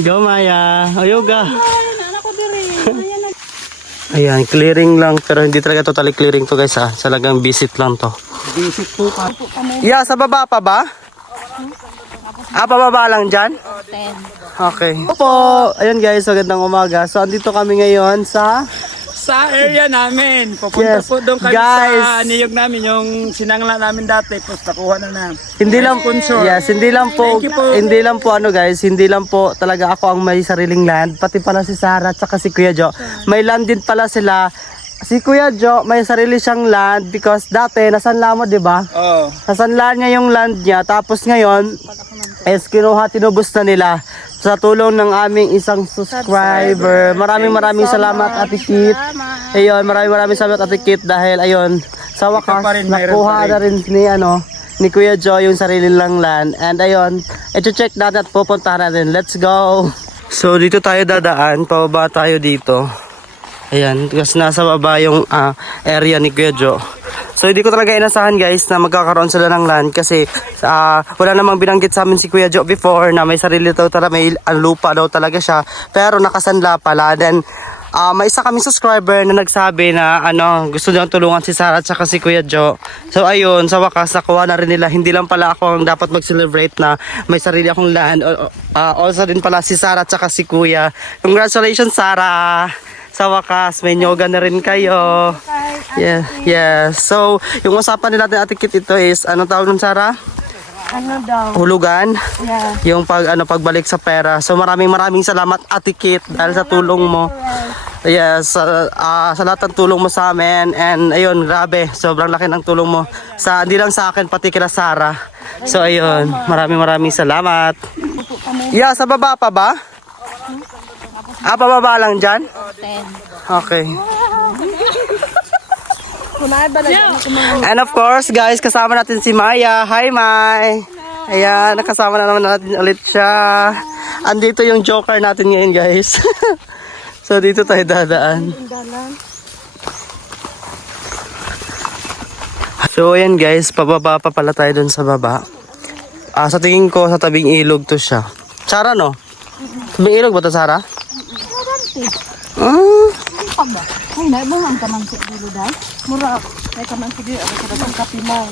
Go Maya. Ayoga. Ayan, clearing lang pero hindi talaga totally clearing to guys ha. Talagang visit lang to. Visit po pa. Yeah, sa baba pa ba? Pababa lang dyan? Okay. Opo. Ayun guys, magandang umaga. So, andito kami ngayon sa Area namin. Pupunta Yes, po doon kami guys. sa niyog namin, yung sinangla namin dati. Tapos nakuha na na. hindi lang Sponsor. Yes, hindi lang po. Thank you po. Hindi lang po ano guys, hindi lang po talaga ako ang may sariling land, pati pala si Sarah at saka si Kuya Jo. May land din pala sila. Si Kuya Jo may sarili siyang land because dati nasanla mo, 'di ba? Oo. Nasanla niya yung land niya tapos ngayon kinuha, tinubos na nila sa tulong ng aming isang subscriber. Maraming salamat Ate Kit. Ayun, maraming salamat Ate Kit dahil ayun, sa wakas pa rin, mayroon nakuha pa rin. na rin ni Kuya Jo yung sarili lang land. And ayun, i-check natin at pupuntahan natin. Let's go! So dito tayo dadaan, pababa tayo dito. Ayan, kasi nasa baba yung area ni Kuya Jo. So hindi ko talaga inasahan guys na magkakaroon sila ng land kasi wala namang binanggit sa amin si Kuya Jo before na may sarili daw talaga, may lupa daw talaga siya. Pero nakasanla pala. Then may isa kaming subscriber na nagsabi na gusto nilang tulungan si Sarah at saka si Kuya Jo. So ayun, sa wakas nakuha na rin nila. Hindi lang pala ako ang dapat mag-celebrate na may sarili akong land. Also din pala si Sarah at saka si Kuya. Congratulations Sarah! Sa wakas, may nyoga na rin kayo. Yeah. So, yung usapan nila natin Ate Kit ito is, anong tawag nun Sarah? Ano daw? Hulugan? Yeah. Yung pagbalik sa pera. So, maraming salamat Ate Kit dahil sa tulong mo. Yes, sa lahat ng tulong mo sa amin. And ayun, grabe, sobrang laki ng tulong mo. Hindi lang sa akin, pati kila Sarah. So, ayun, maraming salamat. Yeah, sa baba pa ba? Pababa lang dyan? Okay. And of course, guys, kasama natin si Maya. Hi, Mai! Ayan, nakasama na naman natin ulit siya. Andito yung joker natin ngayon, guys. So, dito tayo dadaan. So, ayan guys, pababa pa pala tayo dun sa baba. Sa tingin ko, sa tabing ilog to siya. Sarah, no? Tabing ilog ba to, Sarah? Ay, naibang kaman sa dilo dahil. Mura, may kaman sa dilo. Ako sa datang kapi mo.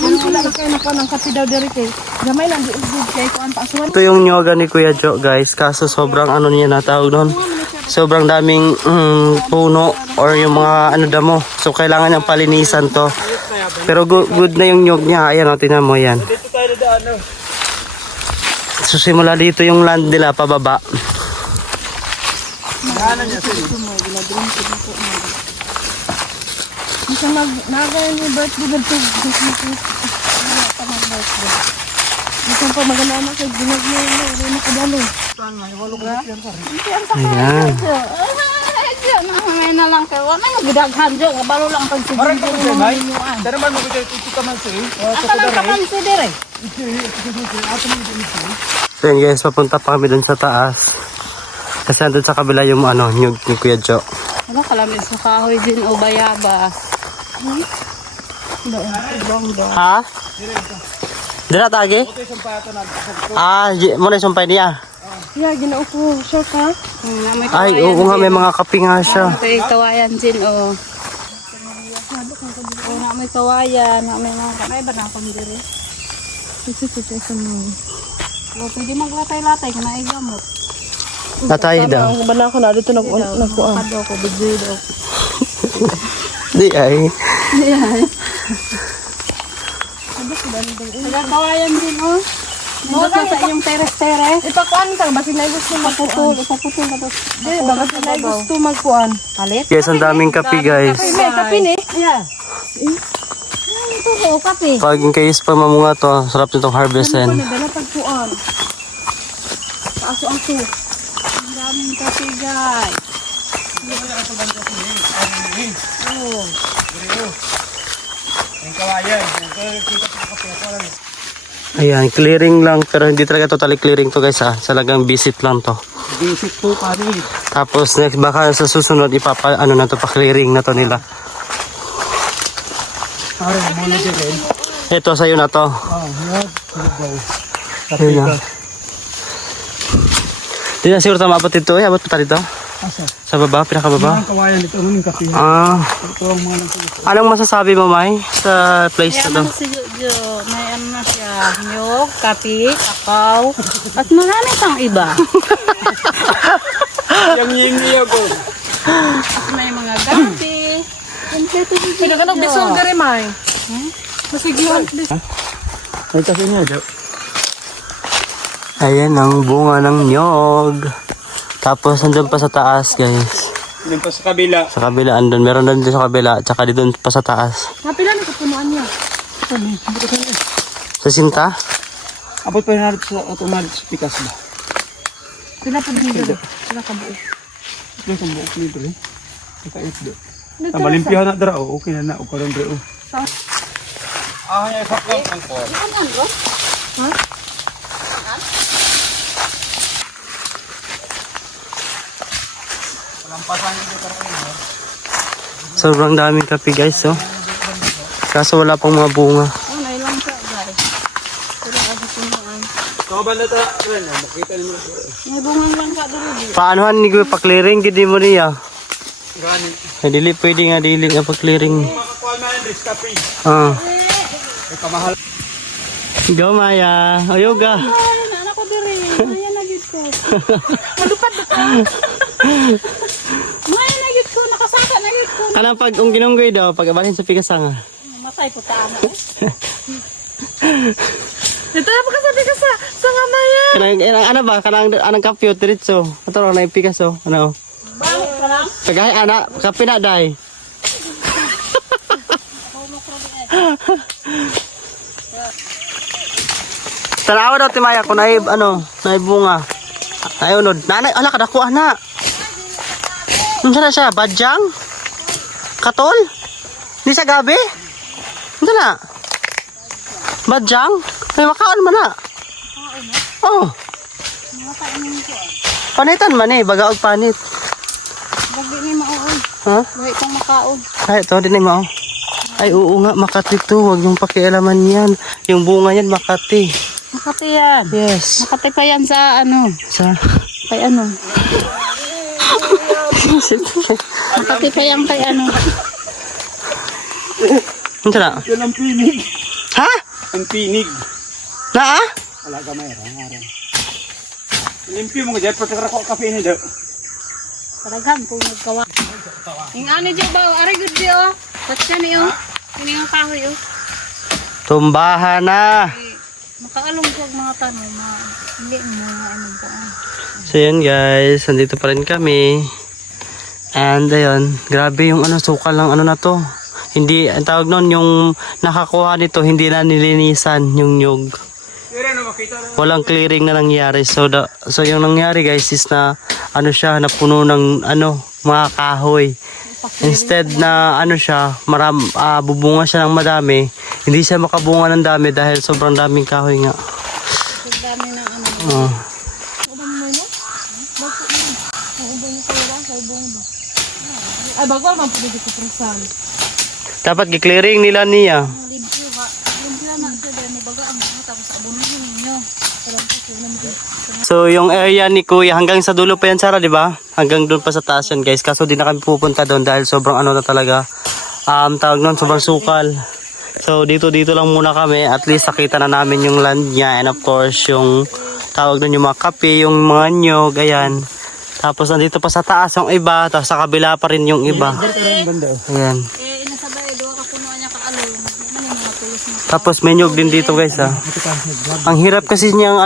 Yan sila na kayo na ng kapi daw diri kay. Gamay lang di ugod kay kuan pa asuan. Ito yung nyoga ni Kuya Jo, guys. Kaso sobrang niya natawag doon. Sobrang daming puno or yung mga damo. So kailangan niyang palinisan to. Pero good na yung nyog niya. Ayan, tingnan mo yan. So simula dito yung land nila pababa. Isa nagay ni birthday dito. Isa pa maganda na kay dinag niya na kadalo. Ayan. Ay na lang kay wala nga gidaghan jo, balo lang pag sige. Pero man mo ito ka man siya. Aka lang kaman si dire. So yun guys, papunta pa kami dun sa taas. Kasi nandun sa kabila yung nyog ni Kuya Jo. Ano kalamin sa kahoy din o bayaba. Ha? Dila tagi? Muna sumpay niya. Yeah, ginoo ko siya ka. Ay, oo nga, may mga kapi nga siya. May kawayan din o. O na may kawayan, na may mga kamay ba na akong diri. Ito sa mo. O pwede maglatay-latay kana ay gamot. Natay daw. Bana ko na dito nagkuan. Kado ko bigay daw. Di ay. Kawayan din o. Nandot na sa inyong teres-teres. Ipakuan ka, basin na gusto magputol. Ipaputol na tapos. Basin na gusto magkuan. Palit? Guys, ang daming kapi guys. May kape ni? Yeah. Ito ko, kape. Pag in case pa mamunga to, sarap nitong harvestin. Dala pagkuan. Aso-aso. Ang daming kape guys. Oh. Ang kawayan. Ayan, clearing lang pero hindi talaga totally clearing to guys ha. Talagang visit lang to. Visit po pa rin. Tapos next baka sa susunod na to pa clearing na to nila. Ito sa'yo na to. Oh, yan. Ayun na. Di na siguro tama abot dito eh. Abot pa dito. Asa? Sa baba, pinakababa. Mga kawayan dito, anong kape? Ito ang mga nasa. Anong masasabi mo, May, sa place na to? Si Jojo, may ano na siya, nyog, kape, kakao, at marami pang iba. Yung yingyo ko. At may mga gabi. Kompleto si Jojo. Pinaganog bisong gari, May. Masigihan. Ay, kasi niya, daw. Ayan ang bunga ng nyog. Tapos andun pa sa taas, guys. Yung pa sa kabila. Sa kabila, andun. Meron doon sa kabila. Tsaka dito pa sa taas. Napila na kapunuan niya. Sa sinta? Abot pa narin sa automatic sa pikas ba? Pila pa din dito. Pila ka buo. Ito yung buok nito eh. Kakait do. Malimpihan na dara, okay na na. O karon dra. Ay, saklang ang po. Sobrang daming kape, guys, oh. Kaso wala pang mga bunga. Oh, nailang ka, guys. Pero ako punuan. Mga banda ta, ren, makita niyo na. May bungang lang ka dito. Paanohan ni Gwe pa-clearing? Gidi mo niya. Ganit. Ay, dili, pwede nga dili nga pa-clearing. Makakuha man ang risk kape. Ah. Ay, kamahal. Go, Maya. O, yoga. Ay, anak ko diri. Maya na gid ko. Malupad ko. Maya na gid ko, nakasaka na gid ko. Kanang pag ginunggoy daw, pag abalhin sa pikasanga. Matay po taamo. Ito na pa kasabi ka sa nga Maya. Kanang, ano ba? Kanang kapyo, diretso. Ito na yung pikaso. Ano? Bakit pa lang? Kagaya, anak, kape na, day. Tanawa daw, Timaya, kung naib, naibunga. Naiunod. Nanay, ala, kadako, anak. Ano na siya? Badyang? Katol? Di sa gabi? Ano na? Badyang? May makaon man na. Oh. Panitan man eh, baga og panit. Bagdi ni mauon. Ha? Buhay kong makaon. Ay, ito din mo. Ay, oo nga, Makati to. Huwag yung pakialaman yan. Yung bunga yan, Makati. Makati yan. Yes. Makati pa yan sa ano. Sa... Kay ano. Makati pa yan kay ano. Ano na? Yan ang pinig. Ha? Ang pinig. Na ah? Wala ka may harang. Limpyo mo nga dyan, pati karako kape ni daw. Paraghan kung nagkawa. Yung ano dyan ba? Ari good dyan. Tatsa niyo. Hindi nga kahoy oh. Tumbahan na. Makaalong ko ang mga tanong. Hindi mo mga ano ba. So yun guys, nandito pa rin kami. And ayun, grabe yung sukal ng na to. Hindi, ang tawag nun, yung nakakuha nito, hindi na nilinisan yung nyug. Walang clearing na nangyari. So yung nangyari guys is na siya, napuno ng mga kahoy. Instead na siya, bubunga siya ng madami, hindi siya makabunga ng dami dahil sobrang daming kahoy nga. Ang dami ng ano. Oh. Ay, bago naman pwede ko presan. Dapat gi-clearing nila niya. Limpyo ka. Limpyo na siya dahil may baga ang mga tapos abunin ninyo. Alam ko kung naman. So yung area ni Kuya hanggang sa dulo pa yan, Sarah, di ba? Hanggang doon pa sa taas yan, guys. Kaso di na kami pupunta doon dahil sobrang na talaga. Tawag nun, sobrang sukal. So dito lang muna kami. At least nakita na namin yung land niya. And of course yung tawag doon yung mga kape, yung mga nyog, ayan. Tapos nandito pa sa taas yung iba. Tapos sa kabila pa rin yung iba. Ayan. Eh, inasabay, doon ka punuan niya kaalay. Ano yung mga tulos na. Tapos may nyog din dito, guys, ha. Ang hirap kasi niyang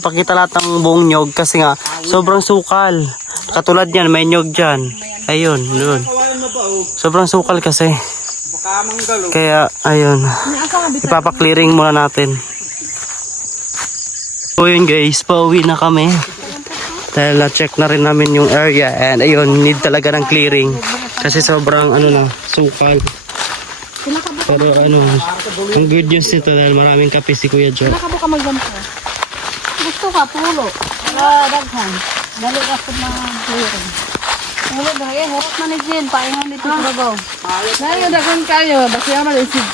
pakita lahat ng buong nyog kasi nga sobrang sukal. Katulad niyan, may nyog diyan. Ayun, doon. Sobrang sukal kasi. Kaya ayun. Ipapa-clearing muna natin. So yun guys, pauwi na kami. Dahil na-check na rin namin yung area and ayun, need talaga ng clearing. Kasi sobrang sukal. Pero ang good news nito dahil maraming kape si Kuya Joe. Nakabo ka maglampo. Gusto ka, pulo. Wala, daghan. Dali ka sa mga clearing. Pulo, dahil harap na ni Jen. Paingan dito sa babaw. Dahil daghan kayo. Basi naman isip.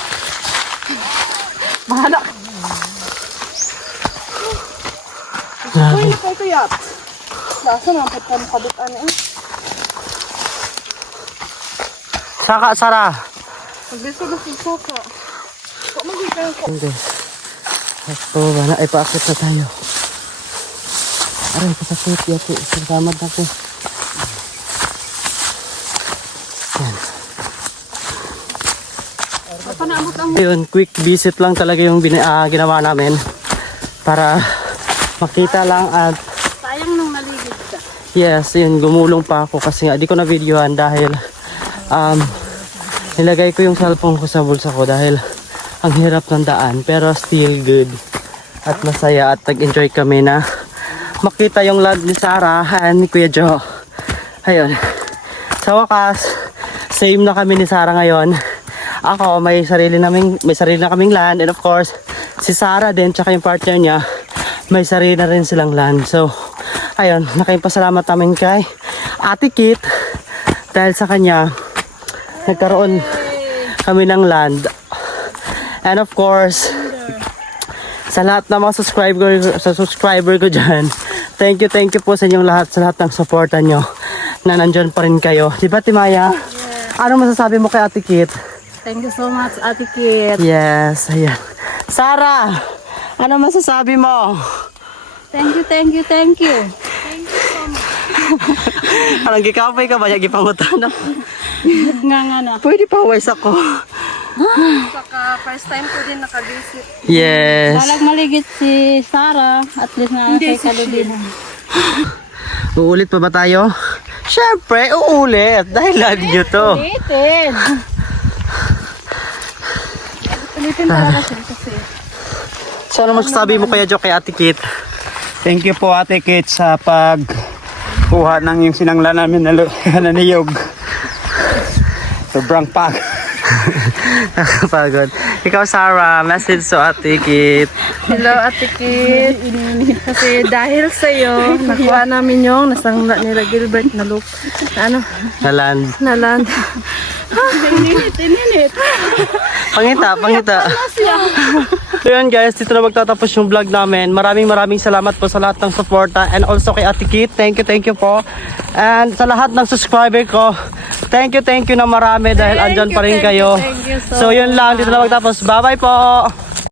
Mahanak. Grabe. Uy, ito yat. Nasa na pa kabutan eh. Saka, Sara. Magdito na si Saka. Kung magiging ko. Hindi. Ito ba na? Ay, paakit na tayo. Aray, kasakit. Yati. Salamat ako. Yan. Panaabot ang Ayun, quick visit lang talaga yung ginawa namin. Para makita lang at sayang nung naligid ka. yes, yun, gumulong pa ako kasi nga di ko na videohan dahil nilagay ko yung cellphone ko sa bulsa ko dahil ang hirap ng daan pero still good at masaya at nag-enjoy kami na makita yung land ni Sarah and ni Kuya Joe. Ayun, sa wakas same na kami ni Sarah ngayon. Ako may sarili na kaming land and of course si Sarah din tsaka yung partner niya may sarili na rin silang land. So ayun, nakipasalamat namin kay Ate Kit dahil sa kanya nagkaroon kami ng land. And of course sa lahat ng mga subscriber ko dyan, thank you po sa inyong lahat, sa lahat ng supportan nyo na nandyan pa rin kayo. Diba Timaya? Ano masasabi mo kay Ate Kit? Thank you so much, Ate Kit. Yes, ayan. Sarah, ano masasabi mo? Thank you. Parang gikapay ka ba? Gipangutan ako. Nga na. Pwede pa ways ako. Saka first time ko din nakabisit. Yes. Balag maligid si Sarah, at least na kay Kaludin. Uulit pa ba tayo? Siyempre, uulit. Dahil love nyo to. Ulitin talaga siya kasi. So, ano masasabi mo kaya Jo kay Ate Kit? Thank you po Ate Kit sa pagkuha ng yung sinangla namin na naniyog. Sobrang Pagod. Ikaw Sarah, message so Ate Kit. Hello, Ate Kit. Kasi dahil sa'yo, nakuha namin yung nasangla nila Gilbert na look. Naland. Naland. Ininit. Pangita. So yun guys, dito na magtatapos yung vlog namin. Maraming salamat po sa lahat ng suporta and also kay Ate Kit. Thank you po. And sa lahat ng subscriber ko, thank you na marami dahil andyan pa rin kayo. Thank you So yun lang, dito na magtapos. Bye bye po.